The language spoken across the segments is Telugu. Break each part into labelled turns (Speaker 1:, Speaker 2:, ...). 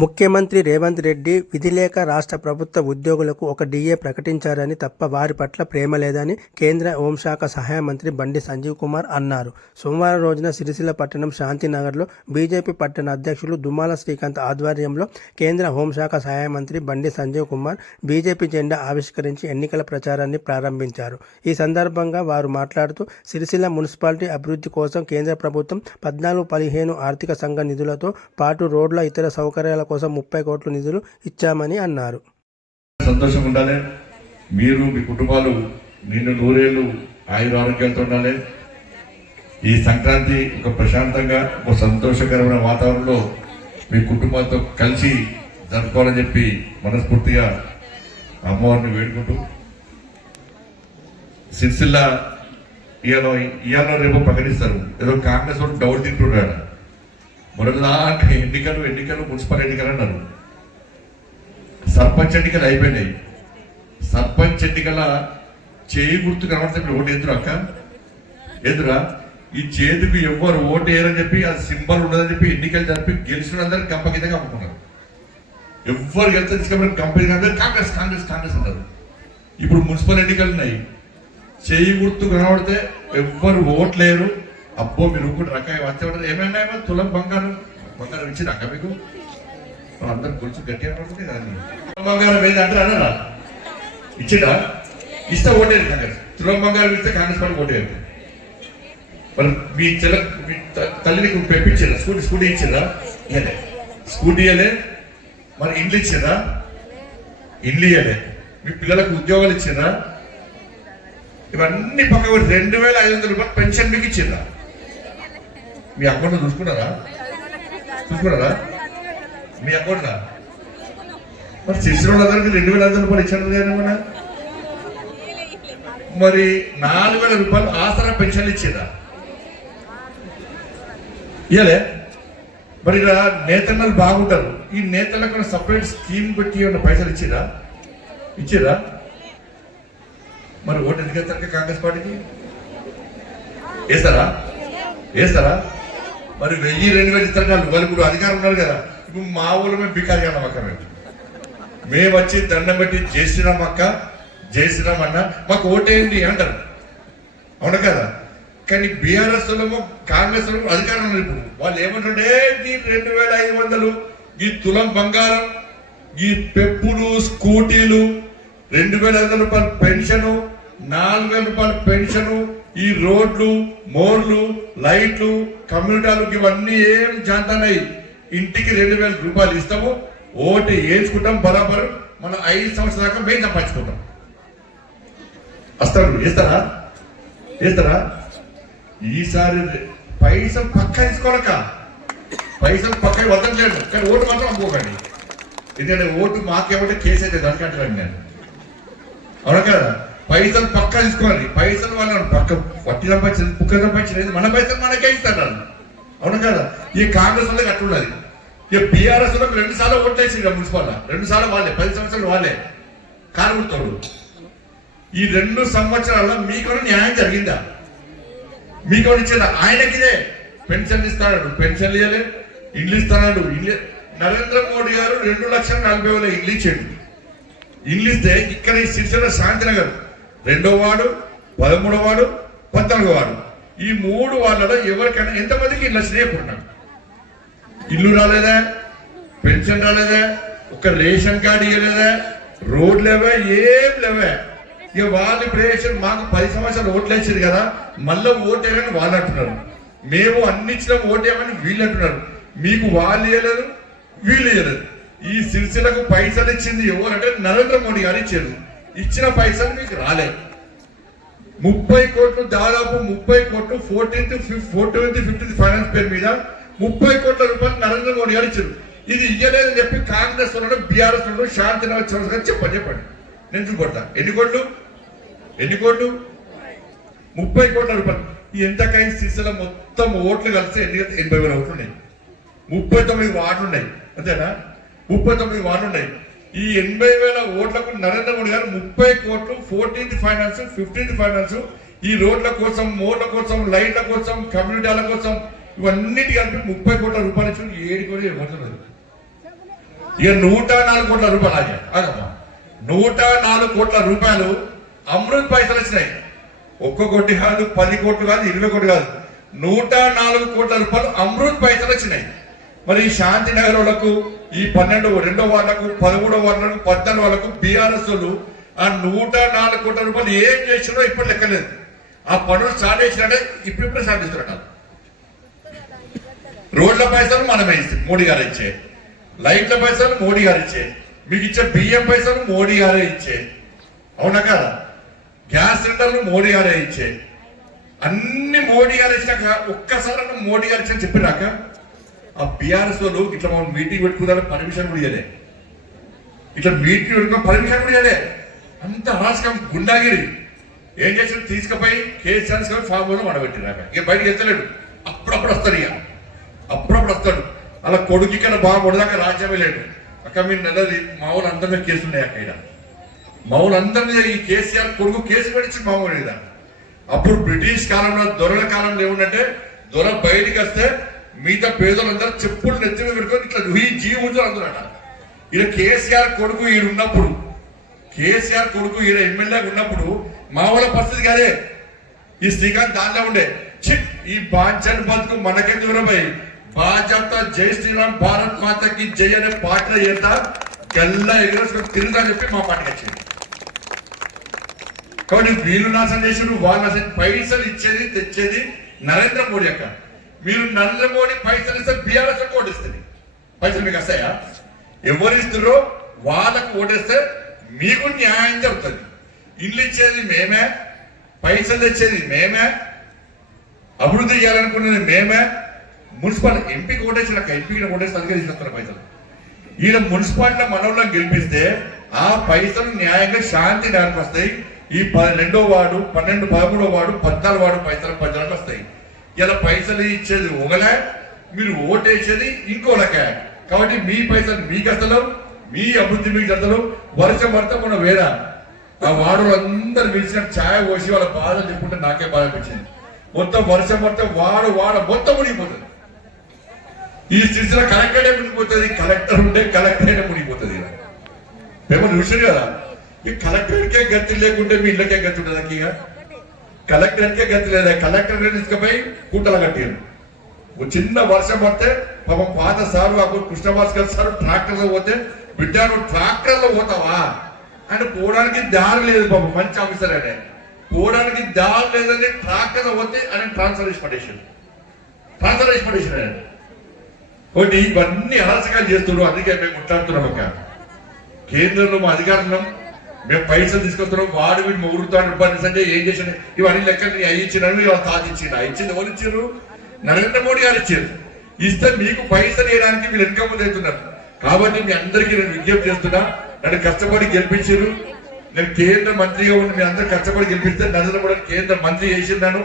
Speaker 1: ముఖ్యమంత్రి రేవంత్ రెడ్డి విధిలేక రాష్ట్ర ప్రభుత్వ ఉద్యోగులకు ఒక డిఏ ప్రకటించారని తప్ప వారి పట్ల ప్రేమ లేదని కేంద్ర హోంశాఖ సహాయ మంత్రి బండి సంజీవ్ కుమార్ అన్నారు. సోమవారం రోజున సిరిసిల్ల పట్టణం శాంతినగర్లో బీజేపీ పట్టణ అధ్యక్షులు దుమాల శ్రీకాంత్ ఆధ్వర్యంలో కేంద్ర హోంశాఖ సహాయ మంత్రి బండి సంజీవ్ కుమార్ బీజేపీ జెండా ఆవిష్కరించి ఎన్నికల ప్రచారాన్ని ప్రారంభించారు. ఈ సందర్భంగా వారు మాట్లాడుతూ సిరిసిల్ల మున్సిపాలిటీ అభివృద్ధి కోసం కేంద్ర ప్రభుత్వం పద్నాలుగు పదిహేను ఆర్థిక సంఘ నిధులతో పాటు రోడ్ల ఇతర సౌకర్యాల కోసం ముప్పై కోట్ల నిధులు ఇచ్చామని అన్నారు.
Speaker 2: సంతోషంగా ఉండాలి. మీరు మీ కుటుంబాలు నిన్ను నూరేళ్ళు ఆయుర ఆరోగ్యాలతో ఉండాలి. ఈ సంక్రాంతి ఒక ప్రశాంతంగా ఒక సంతోషకరమైన వాతావరణంలో మీ కుటుంబాలతో కలిసి జరుపుకోవాలని చెప్పి మనస్ఫూర్తిగా అమ్మవారిని వేడుకుంటూ సిరిసిల్ల ఇవాళ ఇవాళ రేపు ప్రకటిస్తారు. ఏదో కాంగ్రెస్ వాళ్ళు డౌట్ తింటున్నాడు మొదలా ఎన్నికలు ఎన్నికలు మున్సిపల్ ఎన్నికలు అన్నారు. సర్పంచ్ ఎన్నికలు అయిపోయినాయి. సర్పంచ్ ఎన్నికల చేయి గుర్తు కనబడితే ఓటు ఎదురు అక్క? ఎదురా ఈ చేతికి ఎవ్వరు ఓటు వేయరని చెప్పి ఆ సింబల్ ఉండదని చెప్పి ఎన్నికలు జరిపి గెలిచిన అందరూ గంప కింద కప్పుకున్నారు ఎవ్వరు గెలిస్తే తీసుకెళ్ళిన కంపెనీ అందరూ కాంగ్రెస్ కాంగ్రెస్ కాంగ్రెస్ అంటారు. ఇప్పుడు మున్సిపల్ ఎన్నికలు ఉన్నాయి. చేయి గుర్తు కనబడితే ఎవ్వరు ఓట్లేరు అబ్బో మీరు కూడా రకాయ వచ్చేవాడు ఏమైనా ఏమో తులం బంగారం బంగారం ఇచ్చింది అక్క మీకు అందరు కొంచెం గట్టిగా పడుతుంది కానీ తులం బంగారం ఏది అంటారా అన్నారా? ఇచ్చిందా ఇస్తే ఓటేది కాంగ్రెస్ తులం బంగారం ఇస్తే కాంగ్రెస్ పార్టీ ఓటేది మరి మీ చెల మీ త- తల్లిని పెప్పించారా స్కూటీ స్కూటీ ఇచ్చిందా ఇయ్యలే. స్కూటీ ఇయ్యలే. మరి ఇండ్లు ఇచ్చిందా ఇండ్లు ఇయ్యలే. మీ పిల్లలకు ఉద్యోగాలు ఇచ్చిందా ఇవన్నీ పక్కకు రెండు వేల ఐదు వందల రూపాయలు పెన్షన్ మీకు ఇచ్చిందా మీ అకౌంట్ చూసుకున్నారా? చూసుకున్నారా? మీ అకౌంట్ మరి శిశువుల వాళ్ళందరికీ రెండు వేల ఐదు వందల రూపాయలు ఇచ్చారు కదా మరి నాలుగు వేల రూపాయలు ఆసరా పెన్షన్లు ఇచ్చేదా? ఇయలే మరి ఇక్కడ నేతన్నలు బాగుంటారు. ఈ నేతలకు సపరేట్ స్కీమ్ పెట్టి ఏమైనా పైసలు ఇచ్చిరా ఇచ్చిరా మరి ఓటు ఎందుకు కాంగ్రెస్ పార్టీకి? వేస్తారా? వేస్తారా? మరి వెయ్యి రెండు వేలు ఇస్తారు వాళ్ళు ఇప్పుడు అధికారం ఉన్నారు కదా. ఇప్పుడు మా ఊళ్ళో మేము బికారి అన్నమాక మేము మేము వచ్చి దండం పెట్టి చేసినాం అక్క చేసినాం అన్న మాకు ఓటేయండి అంటారు. అవును కదా? కానీ బీఆర్ఎస్ వాళ్ళేమో కాంగ్రెస్ అధికారం ఉన్నారు ఇప్పుడు. వాళ్ళు ఏమంటుంటే ఈ రెండు వేల ఐదు వందలు ఈ తులం బంగారం ఈ పెప్పులు స్కూటీలు రెండు వేల ఐదు వందల రూపాయల పెన్షన్ నాలుగు వేల రూపాయల పెన్షన్ ఈ రోడ్లు మోర్లు లైట్లు కమ్యూనిటీలకు ఇవన్నీ ఏం జాంతనాయి ఇంటికి రెండు వేల రూపాయలు ఇస్తాము. ఓటు వేసుకుంటాం బరాబరు. మనం ఐదు సంవత్సరాల దాకా మేము సంపాదించుకుంటాం. వస్తారు వేస్తారా? వేస్తారా? ఈసారి పైసలు పక్క తీసుకోవాలక పైసలు పక్క వదలలేదు కానీ ఓటు మాత్రం అమ్ముకోకండి. ఎందుకంటే ఓటు మాకేమంటే కేసు అయితే దానికంటాను నేను అవునా కదా? పైసలు పక్క తీసుకోవాలి. పైసలు వాళ్ళని పక్క పట్టి సంపాదించలేదు కుక్క సంపాదించలేదు మన పైసలు మనకే ఇస్తాడు అవును కదా? ఈ కాంగ్రెస్ వాళ్ళకి అట్లున్నది ఈ బీఆర్ఎస్ వాళ్ళకి రెండు సార్లు ఓట్లేసి మున్సిపల్ రెండు సార్లు వాళ్ళే పది సంవత్సరాలు వాళ్ళే. కారుగుతాడు ఈ రెండు సంవత్సరాల్లో మీకు న్యాయం జరిగిందా? మీకు ఇచ్చేది? ఆయనకిదే పెన్షన్ ఇస్తాడు. పెన్షన్ ఇవ్వలే ఇల్లు ఇస్తాడు. ఇల్లు నరేంద్ర మోడీ గారు రెండు లక్షల నలభై వేల ఇల్లు ఇచ్చాడు. ఇల్లు ఇస్తే ఇక్కడ సిరిసిల్ల శాంతినగర్. రెండో వాడు పదమూడో వాడు పద్నాలుగో వాడు ఈ మూడు వాళ్ళలో ఎవరికైనా ఎంతమందికి ఇళ్ళ వచ్చినాయి ఇల్లు రాలేదా? పెన్షన్ రాలేదా? ఒక రేషన్ కార్డు ఇవ్వలేదా రోడ్ లేవా? ఏం లేవా? ఇక వాళ్ళు ఇప్పుడు వేసారు మాకు పది సంవత్సరాలు ఓట్లు వేసారు కదా మళ్ళీ ఓటేయమని వాళ్ళు అంటున్నారు. మేము అన్ని ఓటేయమని వీళ్ళు అంటున్నారు. మీకు వాళ్ళు ఇవ్వలేదు వీళ్ళు ఇవ్వలేదు ఈ సిరిసిలకు పైసలు ఇచ్చింది ఎవరంటే నరేంద్ర మోడీ గారు ఇచ్చారు. ఇచ్చిన పైసలు మీకు రాలేదు ముప్పై కోట్లు దాదాపు ముప్పై కోట్లు ఫోర్టీన్త్ ఫోర్టీన్త్ ఫిఫ్టీన్త్ ఫైనాన్స్ పేరు మీద ముప్పై కోట్ల రూపాయలు నరేంద్ర మోడీ గారు ఇచ్చారు. ఇది ఇయ్యలేదని చెప్పి కాంగ్రెస్ వాళ్ళు బీఆర్ఎస్ వాళ్ళు శాంతినగర్ చౌరస్ గారు చెప్పండి చెప్పండి. నేను చూపడతా ఎన్ని కోట్లు? ఎన్ని కోట్లు? ముప్పై కోట్ల రూపాయలు. ఈ ఎంతకై మొత్తం ఓట్లు కలిసి ఎన్ని ఎనభై వేల ఓట్లు ఉన్నాయి. ముప్పై తొమ్మిది వార్డులు ఉన్నాయి. అంతేనా? ముప్పై తొమ్మిది వార్డులు ఉన్నాయి. ఈ ఎనభై వేల ఓట్లకు నరేంద్ర మోడీ గారు ముప్పై కోట్లు ఫోర్టీన్త్ ఫైనాన్స్ ఫిఫ్టీన్త్ ఫైనాన్స్ ఈ రోడ్ల కోసం మోర్ల కోసం లైట్ల కోసం కమ్యూనిటీల కోసం ఇవన్నిటి కలిపి ముప్పై కోట్ల రూపాయలు ఇచ్చి ఏడు కోట్లు ఇవ్వబడుతున్నది ఇక నూట నాలుగు కోట్ల రూపాయలు అదే అదమ్మా నూట నాలుగు కోట్ల రూపాయలు అమృత్ పైసలు వచ్చినాయి. ఒక్క కోటి కాదు పది కోట్లు కాదు ఇరవై కోట్లు కాదు. నూట నాలుగు కోట్ల రూపాయలు అమృత్ పైసలు వచ్చినాయి. మరి ఈ శాంతి నగర్ వాళ్ళకు ఈ పన్నెండు రెండో వాళ్ళకు పదమూడో వాళ్ళకు పద్నాలుగు వాళ్ళకు బీఆర్ఎస్ ఆ నూట నాలుగు కోట్ల రూపాయలు ఏం చేసినో ఇప్పుడు లెక్కలేదు. ఆ పనులు స్టార్ట్ చేసినట్టే ఇప్పుడిప్పుడే స్టార్ట్ చేస్తున్నట్టు రోడ్ల పైసలు మనమే ఇస్తాం మోడీ గారు ఇచ్చే. లైట్ల పైసలు మోడీ గారు ఇచ్చే. మీకు ఇచ్చే బియ్యం పైసలు మోడీ గారే ఇచ్చే. అవునా కదా? గ్యాస్ సిలిండర్లు మోడీ గారే ఇచ్చే. అన్ని మోడీ గారు ఇచ్చినాక ఒక్కసారి మోడీ గారు ఇచ్చిన చెప్పినాక ఆ బీఆర్ఎస్ వాళ్ళు ఇట్లా మనం మీటింగ్ పెట్టుకుందాం పర్మిషన్ కూడా ఇవ్వలే ఇట్లా మీటింగ్ పెట్టుకున్న పర్మిషన్ కూడా ఇవ్వలే అంత అరాచకం గుండాగిరి. ఏం చేసాడు తీసుకుపోయి కేసీఆర్ తీసుకొని ఫామ్లో మడబెట్టినాక ఇక బయటకు వెళ్తలేడు. అప్పుడప్పుడు వస్తాడు ఇక. అప్పుడప్పుడు వస్తాడు. అలా కొడుకు ఇక్కడ బాగా కొడదాకా రాజ్యమే లేడు అక్క మీరు నెలది మామూలు అందరి మీద కేసులు ఉన్నాయి అక్క ఇక్కడ మామూలు అందరి మీద ఈ కేసీఆర్ కొడుకు కేసు పెట్టి మామూలు మీద అప్పుడు బ్రిటిష్ కాలంలో దొరల కాలంలో ఏముందంటే దొర బయటికి వస్తే మిగతా పేదలందరూ చెప్పులు నెత్తి మీద పెట్టుకొని ఇట్లా ఈ జీవులు అందులో ఈయన కేసీఆర్ కొడుకు ఈయన ఉన్నప్పుడు కేసీఆర్ కొడుకు ఈయన ఎమ్మెల్యేగా ఉన్నప్పుడు మా వాళ్ళ పరిస్థితి కాదే. ఈ శ్రీకాంత్ దాంట్లో ఉండే. చిట్ ఈ బాంచన్ బతుకు మనకే దూరమై భాజపా జై శ్రీరామ్ భారత్ మాతకి జై అనే పాటలు చేద్దా గల్లా ఎగరేసుకొని తిరుగుతా చెప్పి మా పాటకి వచ్చింది. కాబట్టి వీళ్ళు నాశనం చేసారు వాళ్ళు నాశనం పైసలు ఇచ్చేది తెచ్చేది నరేంద్ర మోడీ అక్క. మీరు నరేంద్ర పైసలు ఇస్తే బీఆర్ఎస్ ఓటిస్తుంది పైసలు మీకు వస్తాయా? ఎవరు ఇస్తున్నారో వాళ్ళకు ఓటేస్తే మీకు న్యాయం జరుగుతుంది. ఇల్లు ఇచ్చేది మేమే పైసలు తెచ్చేది మేమే అభివృద్ధి చేయాలనుకున్నది మేమే. మున్సిపల్ ఎంపీకి ఓటేసిన ఎంపీకి ఓటేసి అందుకే తీసుకొస్తారు పైసలు. ఈయన మున్సిపాలిటీ మనవులను గెలిపిస్తే ఆ పైసలు న్యాయంగా శాంతి దానికి వస్తాయి. ఈ రెండో వార్డు పన్నెండు పదమూడో వార్డు పద్నాలుగు వార్డు పైసలు ప్రజలకు వస్తాయి. ఇలా పైసలు ఇచ్చేది ఒకలే మీరు ఓటేసేది ఇంకోలకే కాబట్టి మీ పైసలు మీకు అసలు మీ అభివృద్ధి మీకు అసలు వర్షం పడితే మనం వేరా ఆ వాడలు అందరు పిలిచిన ఛాయ పోసి వాళ్ళ బాధలు చెప్పుకుంటే నాకే బాధ అనిపించింది. మొత్తం వర్షం పడితే వాడు వాడ మొత్తం మునిగిపోతుంది. ఈ స్థితిలో కలెక్టరే మునిగిపోతుంది? కలెక్టర్ ఉంటే కలెక్టరే మునిగిపోతుంది ఇలా. పేపర్ చూసారు కదా? ఈ కలెక్టర్కే గతి లేకుంటే మీ ఇళ్ళకే గతి ఉంటుంది ఇక కలెక్టర్కే గతి లేదా. కలెక్టర్ తీసుకుపోయి కూటలు కట్టారు. ఓ చిన్న వర్షం పడితే పాపం పాత సారు అప్పుడు కృష్ణభాస్కర్ సార్ ట్రాక్టర్లో పోతే బిడ్డ నువ్వు ట్రాక్టర్లో పోతావా? అంటే పోవడానికి దారి లేదు పాపం మంచి ఆఫీసర్ అనే పోవడానికి దారి లేదని ట్రాక్టర్ పోతే అని ట్రాన్స్ఫర్ చేసి పడేసాడు ట్రాన్స్ఫర్ చేసి పడేసాడు ఆయన. ఒకటి ఇవన్నీ అరాచకాలు చేస్తున్నారు అందుకే మేము ఉంటాడుతున్నాం ఒక కేంద్రంలో మా అధికారులం మేము పైసలు తీసుకొస్తున్నాం వాడు వీడు మొగుడుతో ఇబ్బంది అంటే ఏం చేసిన ఇవన్నీ లెక్కలు అవి ఇచ్చినారు ఇవాళ తాత ఇచ్చిన ఇచ్చింది ఎవరు ఇచ్చారు నరేంద్ర మోడీ గారు ఇచ్చారు ఇస్తే మీకు పైసలు వేయడానికి మీరు వెనుక ముందు అవుతున్నారు కాబట్టి మీ అందరికీ నేను విజ్ఞప్తి చేస్తున్నా నన్ను కష్టపడి గెలిపించారు నేను కేంద్ర మంత్రిగా ఉన్న మీ అందరు కష్టపడి గెలిపిస్తే నరేంద్ర మోడీ కేంద్ర మంత్రి చేసినాను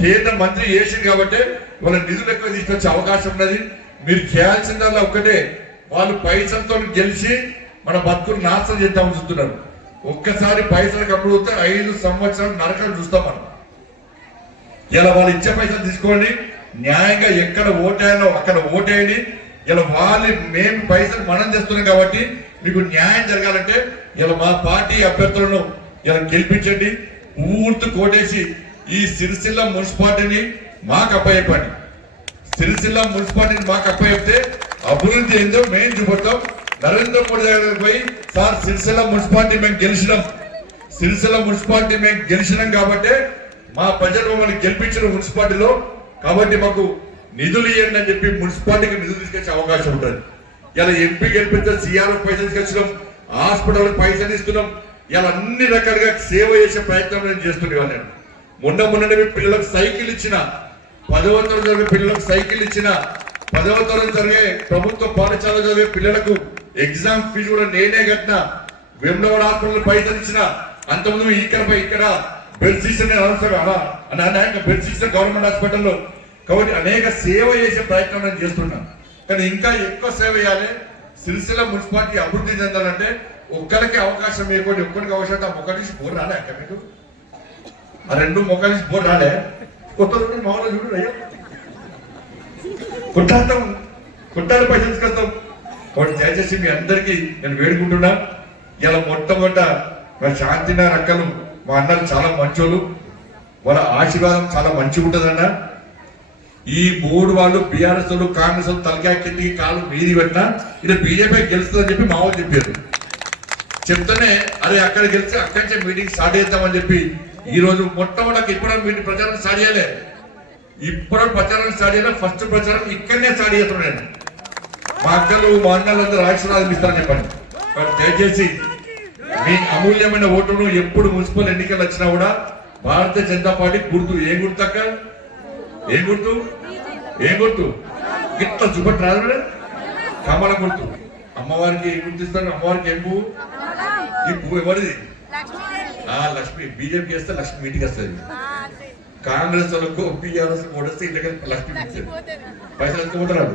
Speaker 2: కేంద్ర మంత్రి చేసింది కాబట్టి వాళ్ళ నిధులు ఎక్కువ తీసుకొచ్చే అవకాశం ఉన్నది. మీరు చేయాల్సిందల్లా ఒక్కటే. వాళ్ళు పైసలతో గెలిచి మన బతుకులు నాశనం చేద్దామని చూస్తున్నారు. ఒక్కసారి పైసలు అప్పుడు ఐదు సంవత్సరాలు నరకం చూస్తాం మనం ఇలా వాళ్ళు ఇచ్చే పైసలు తీసుకోండి న్యాయంగా ఎక్కడ ఓటేయాలో అక్కడ ఓటేయండి. ఇలా వాళ్ళు మేము పైసలు మనం చేస్తున్నాం కాబట్టి మీకు న్యాయం జరగాలంటే ఇలా మా పార్టీ అభ్యర్థులను ఇలా గెలిపించండి. పూర్తి కోటేసి ఈ సిరిసిల్ల మున్సిపాలిటీని మాకు అప్పయ్యపండి సిరిసిల్ల మున్సిపాలిటీని మాకు అప్పయ్యితే అభివృద్ధి ఏందో మేము చూపడతాం. నరేంద్ర మోడీ దగ్గరికి పోయి సార్ సిరిసిల్ల మున్సిపాలిటీ మేము గెలిచినాం. సిరిసిల్ల మున్సిపాలిటీ మేము గెలిచినాం కాబట్టి మా ప్రజలు మమ్మల్ని గెలిపించిన మున్సిపాలిటీలో. కాబట్టి మాకు నిధులు ఇవ్వండి అని చెప్పి మున్సిపాలిటీకి నిధులు తీసుకొచ్చే అవకాశం ఉంటుంది. ఇలా ఎంపీ గెలిపిస్తే సీఆర్ఎఫ్ పైసలు తీసుకొచ్చినాం. హాస్పిటల్ పైసలు ఇస్తున్నాం ఇలా అన్ని రకాలుగా సేవ చేసే ప్రయత్నం నేను చేస్తున్నాను నేను. మొన్న మొన్ననే పిల్లలకు సైకిల్ ఇచ్చిన పదవ తరగతి పిల్లలకు సైకిల్ ఇచ్చిన పదవ తరగతి జరిగే ప్రభుత్వ పాఠశాల చదివే పిల్లలకు ఎగ్జామ్ ఫీజు కూడా నేనే కట్టిన. వేములవాడ హాస్పిటల్ పైసలు ఇచ్చిన. అంతకుముందు ఇక్కడ ఇక్కడ బెడ్ సిస్టర్ అవసరం బెడ్ సిస్టర్ గవర్నమెంట్ హాస్పిటల్లో. కాబట్టి అనేక సేవ చేసే ప్రయత్నం నేను చేస్తున్నాను కానీ ఇంకా ఎక్కువ సేవ చేయాలి. సిరిసిల్ల మున్సిపాలిటీ అభివృద్ధి చెందాలంటే ఒక్కరికి అవకాశం ఇవ్వకూడదు ఒక్కరికి అవకాశం ఆ మొక్క నుంచి బోర్ రాలే అక్క మీకు? ఆ రెండు మొక్క నుంచి బోర్ రాలే. కొత్త చూడండి మామూలు చూడు అయ్యా. కొట్టాడతాం కుట్టాలి పైసలు తీసుకొస్తాం. కాబట్టి దయచేసి మీ అందరికీ నేను వేడుకుంటున్నా. ఇలా మొట్టమొదట మా శాంతినగర్ అక్కలు మా అన్నలు చాలా మంచోళ్ళు. వాళ్ళ ఆశీర్వాదం చాలా మంచిగా ఉంటుందన్న. ఈ మూడు వాళ్ళు బీఆర్ఎస్ వాళ్ళు కాంగ్రెస్ వాళ్ళు తలకాయ కిందికి కాలు మీది పెట్టినా ఇది బీజేపీ గెలుస్తుందని చెప్పి మా వాళ్ళు చెప్పారు. చెప్తేనే అరే అక్కడ గెలిస్తే అక్కడి నుంచి మీటింగ్ స్టార్ట్ చేద్దామని చెప్పి ఈ రోజు మొట్టమొదటి ఇప్పుడు మీరు ప్రచారం స్టార్ట్ చేయలే. ఇప్పుడు ప్రచారం స్టార్ట్ చేయాలి ఫస్ట్ ప్రచారం ఇక్కడనే స్టార్ట్ చేస్తున్నాను నేను. మా అక్కలు మా అన్నలందరూ ఆశీర్వాదం ఇస్తారని చెప్పండి. బట్ దయచేసి మీ అమూల్యమైన ఓటును ఎప్పుడు మున్సిపల్ ఎన్నికలు వచ్చినా కూడా భారతీయ జనతా పార్టీ గుర్తు. ఏ గుర్తు అక్క? ఏ గుర్తు? ఏ గుర్తు? గిట్ట చూపట్టి రాదు కమల గుర్తు. అమ్మవారికి ఏం గుర్తిస్తారు అమ్మవారికి ఏం పువ్వు? ఈ పువ్వు ఎవరిది? ఆ లక్ష్మి. బీజేపీ వేస్తే లక్ష్మి ఇంటికి వస్తుంది. కాంగ్రెస్ వాళ్ళకు బీఆర్ఎస్ ఓడిస్తే ఇంటికి లక్ష్మి పైసలు ఎత్తుకుపోతారు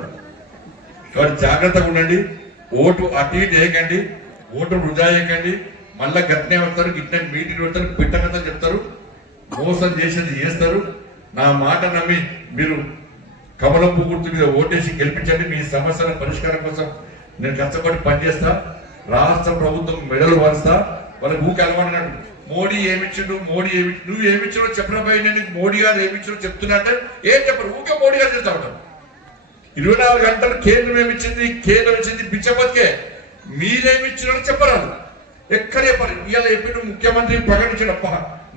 Speaker 2: కాబట్టి జాగ్రత్తగా ఉండండి. ఓటు అటు ఇటు వేయకండి. ఓటు వృధా చేయకండి. మళ్ళీ గట్నే పెడతారు గిట్నే మీటింగ్ పెడతారు పిట్టకథలు చెప్తారు. మోసం చేసేది చేస్తారు. నా మాట నమ్మి మీరు కమలం గుర్తు మీద ఓటేసి గెలిపించండి. మీ సమస్యల పరిష్కారం కోసం నేను కష్టపడి పనిచేస్తా. రాష్ట్ర ప్రభుత్వం మెడలు వరుస్తా. వాళ్ళకి ఊకి అలవాటు మోడీ ఏమిచ్చిండు? మోడీ ఏమి నువ్వు ఏమిచ్చాడో చెప్పడం నేను మోడీ గారు ఏమిచ్చాడో చెప్తున్నా అంటే ఏం చెప్పరు? ఊకే మోడీ గారు చెప్తా ఉంటాను ఇరవై నాలుగు గంటలు కేంద్రం ఏమిచ్చింది కేంద్రం ఇచ్చింది బిచ్చబతికే మీరేమిచ్చినారో చెప్పరాదు. ఎక్కడ చెప్పారు. ఇవాళ చెప్పిన ముఖ్యమంత్రి ప్రకటించినప్ప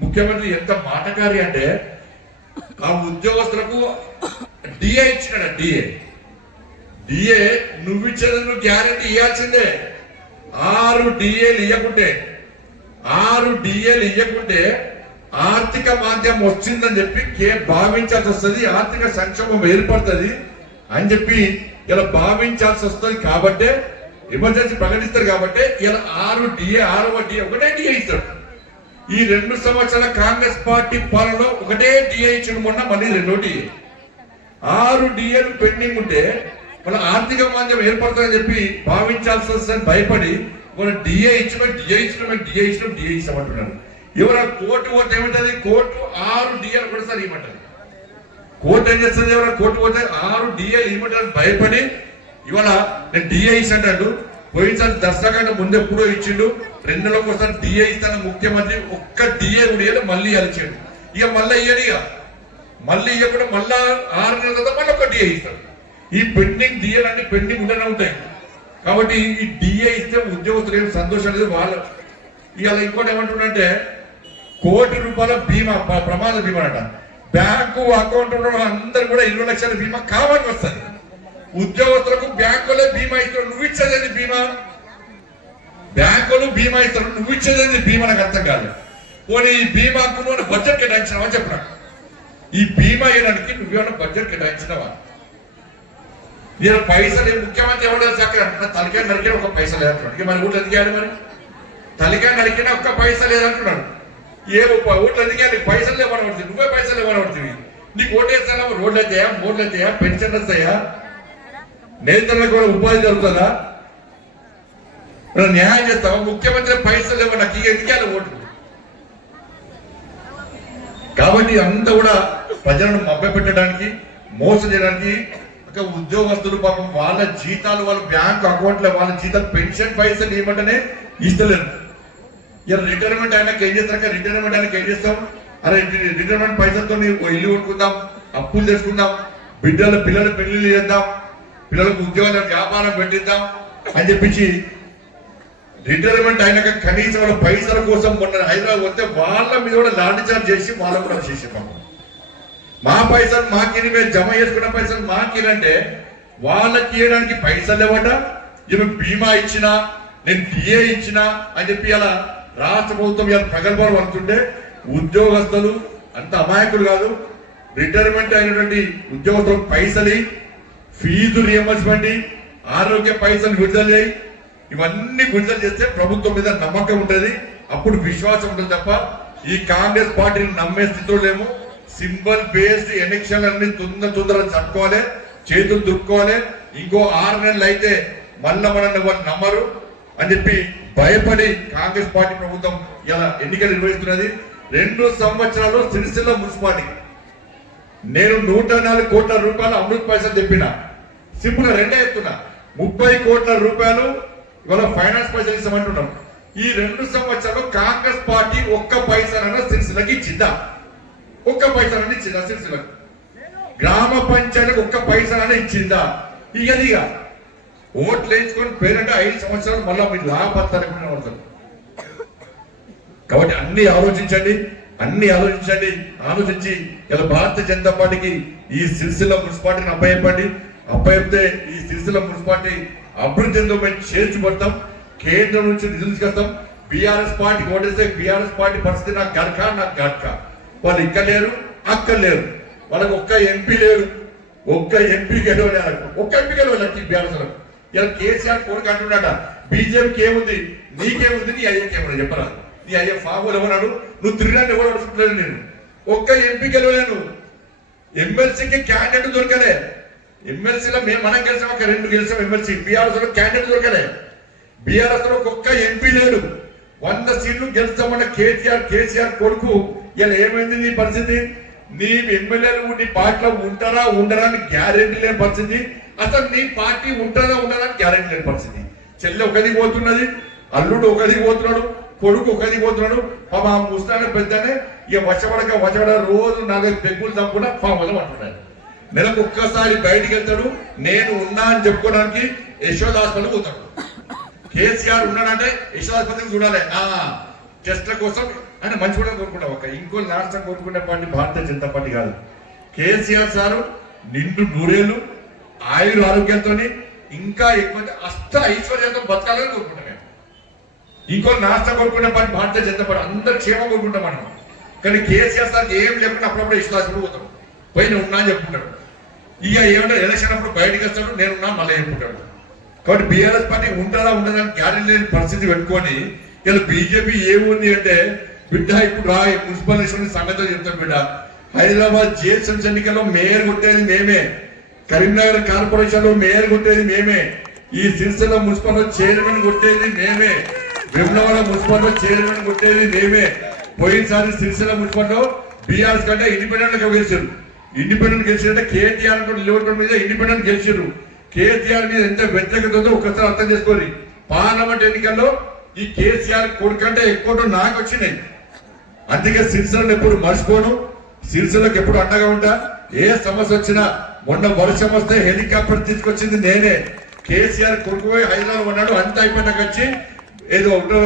Speaker 2: ముఖ్యమంత్రి ఎంత మాటకారి అంటే ఆ ఉద్యోగస్తులకు డిఏ ఇచ్చినాడు డిఏ డిఏ నువ్వు ఇచ్చేది నువ్వు గ్యారెంటీ ఇవ్వాల్సిందే. ఆరు డిఏలు ఇవ్వకుంటే ఆరు డిఏలు ఇవ్వకుంటే ఆర్థిక మాధ్యమం వచ్చిందని చెప్పి కే భావించాల్సి వస్తుంది. ఆర్థిక సంక్షోభం ఏర్పడుతుంది. అని చెప్పి ఇలా భావించాల్సి వస్తుంది కాబట్టే ఎమర్జెన్సీ ప్రకటిస్తారు కాబట్టి ఇలా ఆరు డిఏ ఆరవ డిఏ ఒకటే డిఏ ఇస్తాడు ఈ రెండు సంవత్సరాల కాంగ్రెస్ పార్టీ పాలనలో ఒకటే డిఏ ఇచ్చిన మొన్న మళ్ళీ రెండో డిఏ ఆరు డిఏలు పెండింగ్ ఉంటే మన ఆర్థిక మాంద్యం ఏర్పడుతుందని చెప్పి భావించాల్సి వస్తుందని భయపడి మన డిఏ ఇచ్చిన డిఏ ఇచ్చిన డిఏ ఇచ్చిన డిఏ ఇచ్చామంటున్నాను ఎవరు కోర్టు ఓటు ఏమంటది? కోర్టు ఆరు డిఏలు కూడా సార్ ఏమంటది కోర్టు ఏం చేస్తుంది ఎవరైనా కోర్టు పోతే ఆరు డిఏ ఇవ్వడానికి భయపడి ఇవాళ నేను డిఏ ఇస్తాడు పోయినసారి దసరా కంటే ముందు ఎప్పుడో ఇచ్చిండు. రెండు నెలలకు ఒకసారి డిఏ ఇస్తాను ముఖ్యమంత్రి ఒక్క డిఏ కూడా మళ్ళీ అలిచాడు. ఇక మళ్ళీ ఇయ్యడు ఇక. మళ్ళీ ఇవ్వకుండా మళ్ళా ఆరు నెలల తర్వాత మళ్ళీ ఒక డిఏ ఇస్తాడు. ఈ పెండింగ్ డిఏలు అన్ని పెండింగ్ ఉండనే ఉంటాయి. కాబట్టి ఈ డిఏ ఇస్తే ఉద్యోగస్తులు ఏం సంతోషం లేదు. వాళ్ళ ఇవాళ ఇంకోటి ఏమంటుండంటే కోటి రూపాయల బీమా ప్రమాద బీమా అంట. బ్యాంకు అకౌంట్ ఉన్న వాళ్ళందరూ కూడా ఇరవై లక్షల బీమా కావాలని వస్తుంది. ఉద్యోగస్తులకు బ్యాంకులే బీమా ఇస్తారు నువ్వు ఇచ్చేదండి బీమా? బ్యాంకులు బీమా ఇస్తారు నువ్వు ఇచ్చేది బీమా నాకు అర్థం కాదు పోనీ ఈ బీమాకు నువ్వు బడ్జెట్ కేటాయించినావా చెప్పరా ఈ బీమా వేయడానికి నువ్వేమైనా బడ్జెట్ కేటాయించినావా? నేను పైసలు ముఖ్యమంత్రి ఎవరు చక్కగా తలకాయ నరికిన ఒక పైసలు లేదంటున్నాడు. మరి ఊళ్ళు ఎదిగాడు మరి? తలకాయ నరికిన ఒక్క పైసలు లేదంటున్నాడు. ఏ ఓట్లు అందుకే నీకు పైసలు ఇవ్వనబడుతుంది నువ్వే పైసలు ఇవ్వనబడుతుంది నీకు ఓటేస్తానా రోడ్లు అవుతాయా మోడ్లు అవుతాయా పెన్షన్లు వస్తాయా? నేతలకు కూడా ఉపాధి జరుగుతుందా న్యాయం చేస్తావా? ముఖ్యమంత్రి పైసలు లేవు నాకు ఎందుకే ఓట్లు? కాబట్టి అంతా కూడా ప్రజలను మభ్యపెట్టడానికి మోసం చేయడానికి ఒక ఉద్యోగస్తులు పాపం వాళ్ళ జీతాలు వాళ్ళ బ్యాంక్ అకౌంట్లో వాళ్ళ జీతాలు పెన్షన్ పైసలు ఇవ్వమంటేనే ఇస్తలేరు. ఇలా రిటైర్మెంట్ అయినాక ఏం చేస్తారు రిటైర్మెంట్ అయినాక ఏం చేస్తాం? అరే రిటైర్మెంట్ పైసలతో ఇల్లు కొట్టుకుందాం అప్పులు చేసుకుందాం బిడ్డల పిల్లల పెళ్ళిళ్ళు చేద్దాం పిల్లలకు ఉద్యోగాలకు వ్యాపారం పెట్టిద్దాం అని చెప్పించి రిటైర్మెంట్ అయినాక కనీసం వాళ్ళ పైసల కోసం మొన్న హైదరాబాద్ వస్తే వాళ్ళ మీద కూడా లాంటి చార్జ్ చేసి వాళ్ళ కూడా చేసి పాపం. మా పైసలు మాకి మేము జమ చేసుకున్న పైసలు మాకి అంటే వాళ్ళకి ఇవ్వడానికి పైసలు ఇవ్వట ఈమె బీమా ఇచ్చినా నేను డిఏ ఇచ్చినా అని చెప్పి అలా రాష్ట్ర ప్రభుత్వం ఇలా ప్రగల్భాలు పడుతుంటే ఉద్యోగస్తులు అంత అమాయకులు కాదు. రిటైర్మెంట్ అయినటువంటి ఉద్యోగస్తులకు పైసలు ఫీజు రియంబర్స్మెంట్ ఆరోగ్య పైసలు విడుదల చేయి. ఇవన్నీ విడుదల చేస్తే ప్రభుత్వం మీద నమ్మకం ఉంటుంది. అప్పుడు విశ్వాసం ఉంటుంది తప్ప ఈ కాంగ్రెస్ పార్టీని నమ్మే స్థితిలో లేము. సింబల్ బేస్డ్ ఎలక్షన్ అన్ని తొందర తొందర చట్టుకోవాలి చేతులు దుక్కోవాలి ఇంకో ఆరు నెలలు అయితే మళ్ళా మనల్ని నమ్మరు అని చెప్పి భయపడి కాంగ్రెస్ పార్టీ ప్రభుత్వం ఇలా ఎన్నికలు నిర్వహిస్తున్నది. రెండు సంవత్సరాలు సిరిసిల్ల మున్సిపాలిటీ. నేను నూట నాలుగు కోట్ల రూపాయలు అమృత్ పైసలు చెప్పిన సింపుల్గా రెండే చెప్తున్నా. ముప్పై కోట్ల రూపాయలు ఇవాళ ఫైనాన్స్ పైసలు ఇస్తామంటున్నాం. ఈ రెండు సంవత్సరాలు కాంగ్రెస్ పార్టీ ఒక్క పైసలన్న సిరిసిల్లకి ఇచ్చిందా? ఒక్క పైసలన్నీ ఇచ్చిందా సిరిసిల్లకు? గ్రామ పంచాయతీకి ఒక్క పైసలన్న ఇచ్చిందా? ఇక ఇక ఓట్లు వేయించుకొని పేరంటే ఐదు సంవత్సరాలు మళ్ళీ మీరు లాభపడతారు పడతారు కాబట్టి అన్ని ఆలోచించండి అన్ని ఆలోచించండి ఆలోచించి ఇలా భారతీయ జనతా పార్టీకి ఈ సిరిసిల్ల మున్సిపాలిటీని అప్పయ్యండి అప్పయితే ఈ సిరిసిల్ల మున్సిపాలిటీ అభివృద్ధి మేము చేర్చిపడతాం కేంద్రం నుంచి నిధులు తీసుకొస్తాం. బీఆర్ఎస్ పార్టీ ఓటేస్తే బీఆర్ఎస్ పార్టీ పరిస్థితి నాకు గడక నాకు గడక. వాళ్ళు ఇక్కడ లేరు అక్కడ లేరు. వాళ్ళకి ఒక్క ఎంపీ లేరు ఒక్క ఎంపీ గెలవలేరు ఒక్క ఎంపీ గెలవలేదు బీఆర్ఎస్ ఇలా కేసీఆర్ కోరిక అంటున్నాడ? బీజేపీకి ఏముంది? నీకేముంది? నీ అయ్యకి ఏమన్నా చెప్పరా? నీ అయ్య ఫాములు ఎవరన్నాడు నువ్వు తిరిగినట్టు ఎవరు అడుగుతున్నాను నేను. ఒక్క ఎంపీ గెలవలేను ఎమ్మెల్సీకి క్యాండిడేట్ దొరకలే. ఎమ్మెల్సీలో మేము మనం గెలిచాం ఒక రెండు గెలిచాం ఎమ్మెల్సీ. బీఆర్ఎస్లో క్యాండిడేట్ దొరకలే. బీఆర్ఎస్లో ఒక్క ఎంపీ లేడు. వంద సీట్లు గెలుస్తామన్న కేసీఆర్ కేసీఆర్ కొడుకు. ఇలా ఏమైంది నీ పరిస్థితి? నీ ఎమ్మెల్యేలు నీ పార్టీలో ఉంటారా ఉండరా అని గ్యారెంటీ లేని పరిస్థితి. అసలు నీ పార్టీ ఉంటుందా ఉండదా అని గ్యారెంటీ లేని పరిస్థితి. చెల్లె ఒకది పోతున్నది అల్లుడు ఒకది పోతున్నాడు కొడుకు ఒకది పోతున్నాడు పాప ఆ ముస్తాన పెద్దనే ఇక వశపడక వశపడ రోజు నాలుగు పెగ్గులు చంపుకుంటా పాపం అంటున్నాడు నెలకు ఒక్కసారి బయటికి వెళ్తాడు నేను ఉన్నా అని చెప్పుకోవడానికి యశోద హాస్పిటల్ పోతాడు. కేసీఆర్ ఉన్నాడంటే యశోదాస్పత్రికి చూడాలి. ఆ టెస్ట్ల కోసం అని మంచి కూడా కోరుకుంటాం ఒక ఇంకో నాశనం కోరుకునే పార్టీ భారతీయ జనతా పార్టీ కాదు. కేసీఆర్ సారు నిండు నూరేళ్ళు ఆయుర ఆరోగ్యంతో ఇంకా ఎక్కువ అష్ట ఐశ్వర్యంతో బతకాలని కోరుకుంటాం మేము. ఇంకో నాస్త కోరుకునే పని భారతీయ జనతా పార్టీ అందరు క్షేమం కోరుకుంటాం మనం. కానీ కేసీఆర్ సార్ ఏం లేకుండా అప్పుడప్పుడు యశోదాస్పత్రి పోతాం. పోయి ఉన్నా అని చెప్పుకుంటాడు. ఇక ఏమంటే ఎలక్షన్ అప్పుడు బయటకు వస్తాడు నేనున్నా మళ్ళీ చెప్పుకుంటాడు. కాబట్టి బీఆర్ఎస్ పార్టీ ఉంటుందా ఉండదని గ్యారెంటీ లేని పరిస్థితి పెట్టుకొని ఇలా బీజేపీ ఏముంది అంటే బిడ్డ ఇప్పుడు రా మున్సిపల్ సంగతిలో సంగతి బిడ్డ. హైదరాబాద్ జిహెచ్ఎంసీ ఎన్నికల్లో మేయర్ కొట్టేది మేమే. కరీంనగర్ కార్పొరేషన్లో మేయర్ కొట్టేది మేమే. ఈ సిరిసిల్ల మున్సిపల్ చైర్మన్ కొట్టేది మేమే. విమలవాడ మున్సిపల్ చైర్మన్ కొట్టేది మేమే. పోయినసారి సిరిసిల్ల మున్సిపల్ బీఆర్ఎస్ కంటే ఇండిపెండెంట్గా గెలిచారు. ఇండిపెండెంట్ గెలిచారంటే కేటీఆర్ నిలబడడం మీద ఇండిపెండెంట్ గెలిచారు కేసీఆర్ మీద ఎంత వ్యతిరేకత ఉందో ఒక్కసారి అర్థం చేసుకోరి. పార్లమెంట్ ఎన్నికల్లో ఈ కేసీఆర్ కొడుకంటే ఎక్కువ నాకు వచ్చినాయి. అందుకే సిరిసిల్లను ఎప్పుడు మర్చిపోను. సిరిసిల్లకు ఎప్పుడు అండగా ఉంటా. ఏ సమస్య వచ్చినా మొన్న వర్షం వస్తే హెలికాప్టర్ తీసుకొచ్చింది నేనే. కేసీఆర్ కొడుకు హైదరాబాద్ ఉన్నాడు అంత అయిపోయినాక వచ్చి ఏదో ఒకటో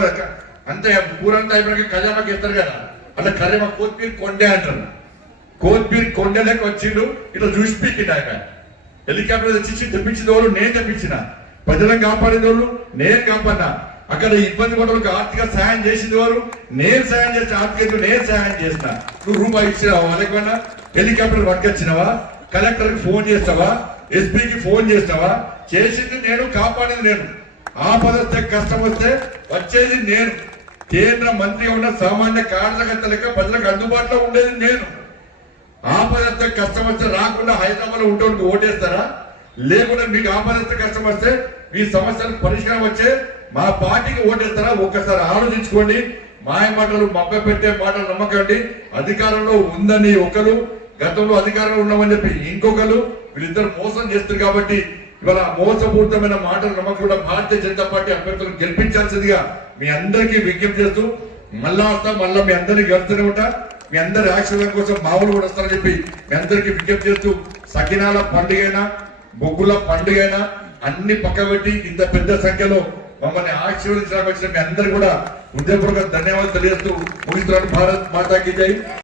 Speaker 2: అంతే కూరంతా అయిపోయినాక కజామాకి ఇస్తారు కదా. అట్లా కర్రీ మా కోత్మీర్ కొండే అంటారు. కోత్మీర్ కొండలేక వచ్చిండు ఇట్లా చూసిపించిండు ఆయన. హెలికాప్టర్ తెచ్చి తెప్పించిన వాళ్ళు నేను తెప్పించిన. ప్రజలను కాపాడిన వాళ్ళు నేను కాపాడినా. అక్కడ ఇబ్బంది పడవలకు ఆర్థిక సహాయం చేసింది వారు నేను సహాయం చేసిన ఆర్థిక నేను సహాయం చేసిన. నువ్వు రూపాయి ఇచ్చినావా వాళ్ళకన్నా హెలికాప్టర్ పట్టుకొచ్చినావా? కలెక్టర్కి ఫోన్ చేస్తావా? ఎస్పీకి ఫోన్ చేస్తావా? చేసింది నేను కాపాడింది నేను. ఆపదస్తే కష్టం వస్తే వచ్చేది నేను. కేంద్ర మంత్రి ఉన్న సామాన్య కార్యకర్త లెక్క ప్రజలకు అందుబాటులో ఉండేది నేను. ఆపదస్తే కష్టం వస్తే రాకుండా హైదరాబాద్లో ఉండేవాడికి ఓటేస్తారా? లేకుండా మీకు ఆపదస్తే కష్టం వస్తే మీ సమస్యలకు పరిష్కారం వచ్చే మా పార్టీకి ఓటేస్తారా? ఒక్కసారి ఆలోచించుకోండి. మాయ మాటలు మబ్బ పెట్టే మాటలు నమ్మకండి. అధికారంలో ఉందని ఒకరు గతంలో అధికారంలో ఉన్నామని చెప్పి ఇంకొకరు వీళ్ళిద్దరు మోసం చేస్తారు కాబట్టి ఇవాళ మోసపూరితమైన మాటలు నమ్మకుండా భారతీయ జనతా పార్టీ అభ్యర్థులు గెలిపించాల్సిందిగా మీ అందరికీ విజ్ఞప్తి చేస్తూ మళ్ళా వస్తా మళ్ళా మీ అందరినీ గెలుస్తూనే ఉంటా. మీ అందరి యాక్సిడెంట్ కోసం మామూలు కూడా వస్తారని చెప్పి మీ అందరికీ విజ్ఞప్తి చేస్తూ సకినాల పండుగైనా బొగ్గుల పండుగైనా అన్ని పక్కబెట్టి ఇంత పెద్ద సంఖ్యలో మమ్మల్ని ఆశీర్వదించడానికి వచ్చిన మీ అందరు కూడా హృదయపూర్వక ధన్యవాదాలు తెలియజేస్తూ ముగిస్తున్నాను. భారత్ మాతాకి జై.